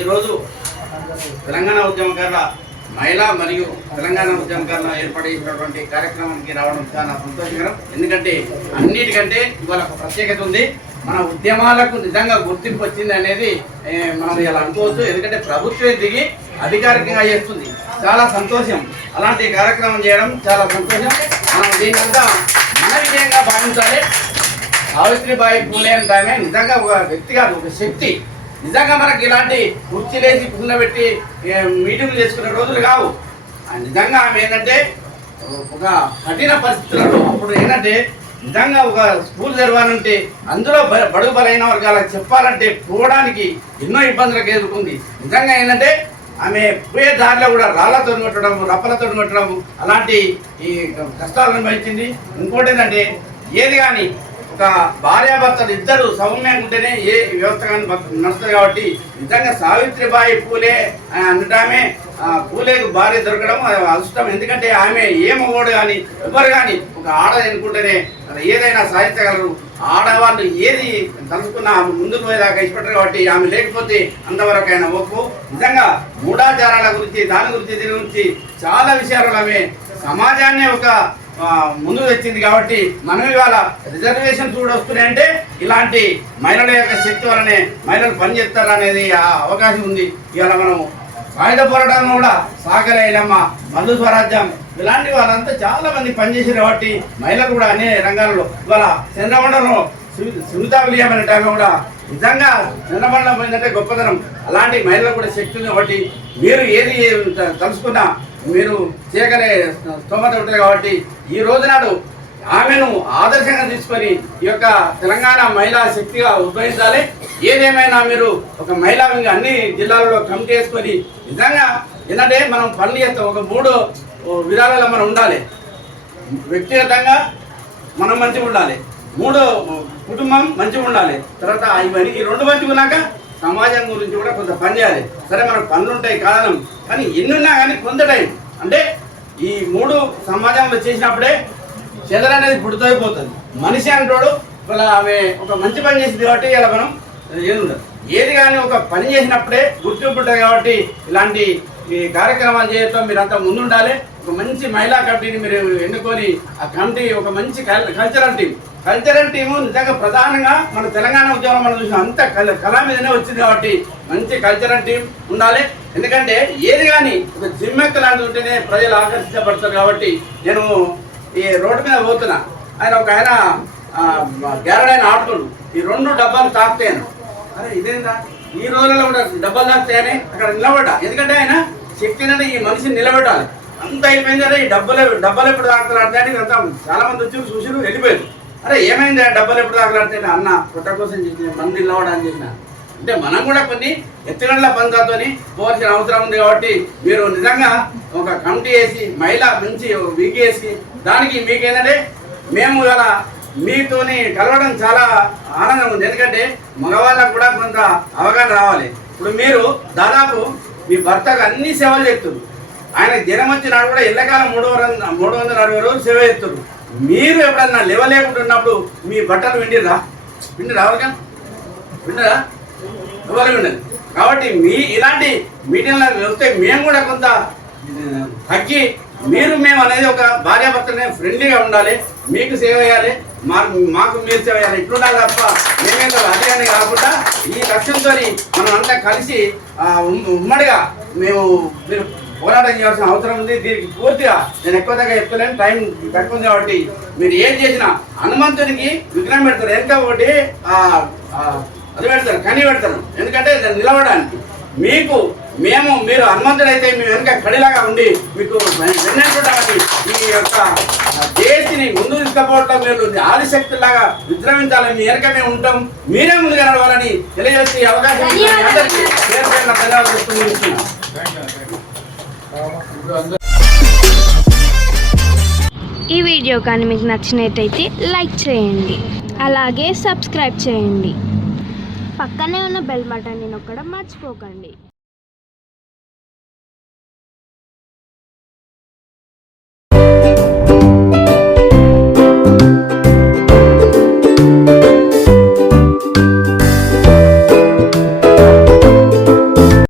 ఈరోజు తెలంగాణ ఉద్యమకారుల మహిళా మరియు తెలంగాణ ఉద్యమకారులు ఏర్పడినటువంటి కార్యక్రమానికి రావడం చాలా సంతోషకరం. ఎందుకంటే అన్నిటికంటే ఇవాళ ఒక ప్రత్యేకత ఉంది. మన ఉద్యమాలకు నిజంగా గుర్తింపు వచ్చింది అనేది మనం ఇలా అనుకోవచ్చు. ఎందుకంటే ప్రభుత్వం దిగి అధికారికంగా చేస్తుంది, చాలా సంతోషం. అలాంటి కార్యక్రమం చేయడం చాలా సంతోషం. మనం దీనంతా మన విజయంగా భావించాలి. సావిత్రిబాయి పూలే అంటే ఆమె నిజంగా ఒక వ్యక్తి కాదు, ఒక శక్తి. నిజంగా మనకి ఇలాంటి కుర్చీలేసి పెట్టి మీటింగ్లు చేసుకునే రోజులు కావు. నిజంగా ఆమె ఏంటంటే ఒక కఠిన పరిస్థితులలో అప్పుడు ఏంటంటే నిజంగా ఒక స్కూల్ తెరవాలంటే అందులో బడుగు బలైన వర్గాలకు చెప్పాలంటే పోవడానికి ఎన్నో ఇబ్బందులకు ఎదుర్కొంది. నిజంగా ఏంటంటే ఆమె పోయే దారిలో కూడా రాళ్లతో కొట్టడం, రప్పలతో కొట్టడం అలాంటి ఈ కష్టాలను అనుభవించింది. ఇంకోటి ఏంటంటే ఏది కానీ ఒక భార్యాభర్తలు ఇద్దరు సౌమ్యంగా ఉంటేనే ఏ వ్యవస్థ కానీ నడుస్తుంది. కాబట్టి నిజంగా సావిత్రిబాయి పూలే అనటామే పూలేకు భార్య దొరకడం అదృష్టం. ఎందుకంటే ఆమె ఏ మగోడు కానీ ఎవరు కానీ ఒక ఆడ ఎన్నుకుంటేనే ఏదైనా సాధించగలరు. ఆడవాళ్ళు ఏది తలుచుకున్నా ముందుకు పోయేదాకా ఇష్టపడరు. కాబట్టి ఆమె లేకపోతే అంతవరకు ఆయన ఒప్పు. నిజంగా మూఢాచారాల గురించి, దాని గురించి, దీని గురించి చాలా విషయాలు ఆమె సమాజాన్ని ఒక ముందుకు తెచ్చింది. కాబట్టి మనం ఇవాళ రిజర్వేషన్ చూడొస్తున్నాయంటే ఇలాంటి మహిళల యొక్క శక్తి వలనే మహిళలు పనిచేస్తారు అనేది అవకాశం ఉంది. ఇవాళ మనం సాయుధ పోరాటంలో కూడా సాగలేలమ్మ, మధు స్వరాజ్యం ఇలాంటి వాళ్ళంతా చాలా మంది పనిచేసారు. కాబట్టి మహిళలు కూడా అనే రంగాల్లో ఇవాళ చంద్రమండలంలో సునీతా విలియం అనే టైంలో కూడా నిజంగా చంద్రమండలం పోయిందంటే గొప్పతనం. అలాంటి మహిళలు కూడా శక్తి ఉంది. కాబట్టి మీరు ఏది తలుసుకున్నా మీరు చేయగలే స్తోమత ఉంటుంది. కాబట్టి ఈ రోజు నాడు ఆమెను ఆదర్శంగా తీసుకొని ఈ యొక్క తెలంగాణ మహిళా శక్తిగా ఉద్భవించాలి. ఏదేమైనా మీరు ఒక మహిళా అన్ని జిల్లాలలో కమిటీ వేసుకొని నిజంగా ఏంటంటే మనం పనులు చేస్తాం. ఒక 3 విధాలలో మనం ఉండాలి. వ్యక్తిగతంగా మనం మంచిగా ఉండాలి, 3 కుటుంబం మంచిగా ఉండాలి, తర్వాత ఇవన్నీ ఈ 2 మంచిగా ఉన్నాక సమాజం గురించి కూడా కొంత పని చేయాలి. సరే మనకు పనులు ఉంటాయి కారణం, కానీ ఎన్నున్నా కానీ కొంత టైం అంటే ఈ 3 సమాజంలో చేసినప్పుడే చెదర అనేది పుడుతైపోతుంది. మనిషి అంటాడు ఇలా ఆమె ఒక మంచి పని చేసింది కాబట్టి ఇలా మనం ఏదుండదు. ఏది కానీ ఒక పని చేసినప్పుడే గుర్తింపు ఉంటుంది. కాబట్టి ఇలాంటి ఈ కార్యక్రమాలు చేయటం మీరంతా ముందుండాలి. ఒక మంచి మహిళా కమిటీని మీరు ఎన్నుకొని ఆ కమిటీ ఒక మంచి కల్చరల్ టీము నిజంగా ప్రధానంగా మన తెలంగాణ ఉద్యమంలో మనం చూసిన అంత కళ మీదనే వచ్చింది. కాబట్టి మంచి కల్చరల్ టీం ఉండాలి. ఎందుకంటే ఏది కానీ ఒక జిమ్మెక్క లాంటిది ఉంటేనే ప్రజలు ఆకర్షించబడతారు. కాబట్టి నేను ఈ రోడ్డు మీద పోతున్నా, ఆయన గ్యారడైన ఆడుతుండు, ఈ 2 డబ్బాలు తాకుతాయను. అరే ఇదేందా ఈ రోజుల్లో కూడా డబ్బాలు తాకుతాయని అక్కడ నిలబడ్డా. ఎందుకంటే ఆయన శక్తి అనేది ఈ మనిషిని నిలబెట్టాలి. అంత అయిపోయింది. అరే ఈ డబ్బాలు ఎప్పుడు తాకుతాడు అంతా చాలా మంది వచ్చి చూసి వెళ్ళిపోయారు. అరే ఏమైంది డబ్బాలు ఎప్పుడు తాకులాడితే అన్న పుట్ట కోసం చేసిన మంది నిలవడానికి చేసిన అంటే మనం కూడా కొన్ని ఎత్తుగడల పంచాతోని పోవాల్సిన అవసరం ఉంది. కాబట్టి మీరు నిజంగా ఒక కమిటీ వేసి మహిళ మంచి వీక్ వేసి దానికి మీకేంటంటే మేము ఇలా మీతోని కలవడం చాలా ఆనందం ఉంది. ఎందుకంటే మగవాళ్ళకు కూడా కొంత అవగాహన రావాలి. ఇప్పుడు మీరు దాదాపు మీ భర్తకు అన్ని సేవలు చేస్తున్నారు. ఆయన జ్వరం వచ్చినాడు కూడా ఎల్లకాలం 360 రోజులు సేవ చేస్తున్నారు. మీరు ఎప్పుడన్నా లేవలేకుంటున్నప్పుడు మీ బట్టలు విండిరా ఎవరికైనా విండరా ఎవరు విండదు. కాబట్టి ఇలాంటి మీటింగ్లకు వస్తే మేము కూడా కొంత తగ్గి మేము అనేది ఒక భార్యాభర్తనే ఫ్రెండ్లీగా ఉండాలి. మీకు సేవ చేయాలి, మాకు మీరు సేవ చేయాలి. ఇట్లుండాలి తప్ప మేమేదో అదే అని కాకుండా ఈ లక్ష్యంతో మనం అంతా కలిసి ఉమ్మడిగా మీరు పోరాటం చేయాల్సిన అవసరం ఉంది. దీనికి పూర్తిగా నేను ఎక్కువ దగ్గర చెప్తలేను, టైం తక్కువ ఉంది. కాబట్టి మీరు ఏం చేసినా హనుమంతునికి విగ్రహం పెడతారు, ఎంత ఒకటి అది పెడతారు, కని పెడతారు. ఎందుకంటే దాన్ని నిలవడానికి మీరు హనుమంతుడైతే మేము వెనుక కడిలాగా ఉండి మీకు వెన్నెంటుంటామని ఈ యొక్క దేశిని ముందు తీసుకుపోవటం మీరు ఆదిశక్తులాగా విజృంభించాలని మీ వెనక మేము ఉంటాం. మీరే ముందుగా నడవాలని తెలియజేసి అవకాశం అందరికీ ఈ వీడియో కానీ మీకు నచ్చినట్టయితే లైక్ చేయండి, అలాగే సబ్స్క్రైబ్ చేయండి. పక్కనే ఉన్న బెల్ బటన్ని నొక్కడం మర్చిపోకండి.